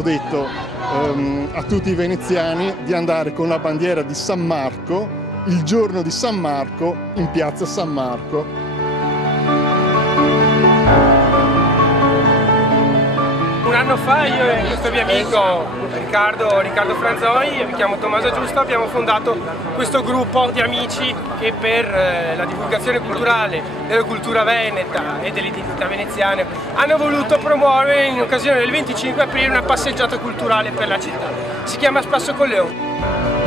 ho detto a tutti i veneziani di andare con la bandiera di San Marco il giorno di San Marco in Piazza San Marco. Un anno fa io e questo mio amico Riccardo Franzoi, mi chiamo Tommaso Giusto, abbiamo fondato questo gruppo di amici che per la divulgazione culturale della cultura veneta e dell'identità veneziana hanno voluto promuovere in occasione del 25 aprile una passeggiata culturale per la città. Si chiama Spasso con Leone.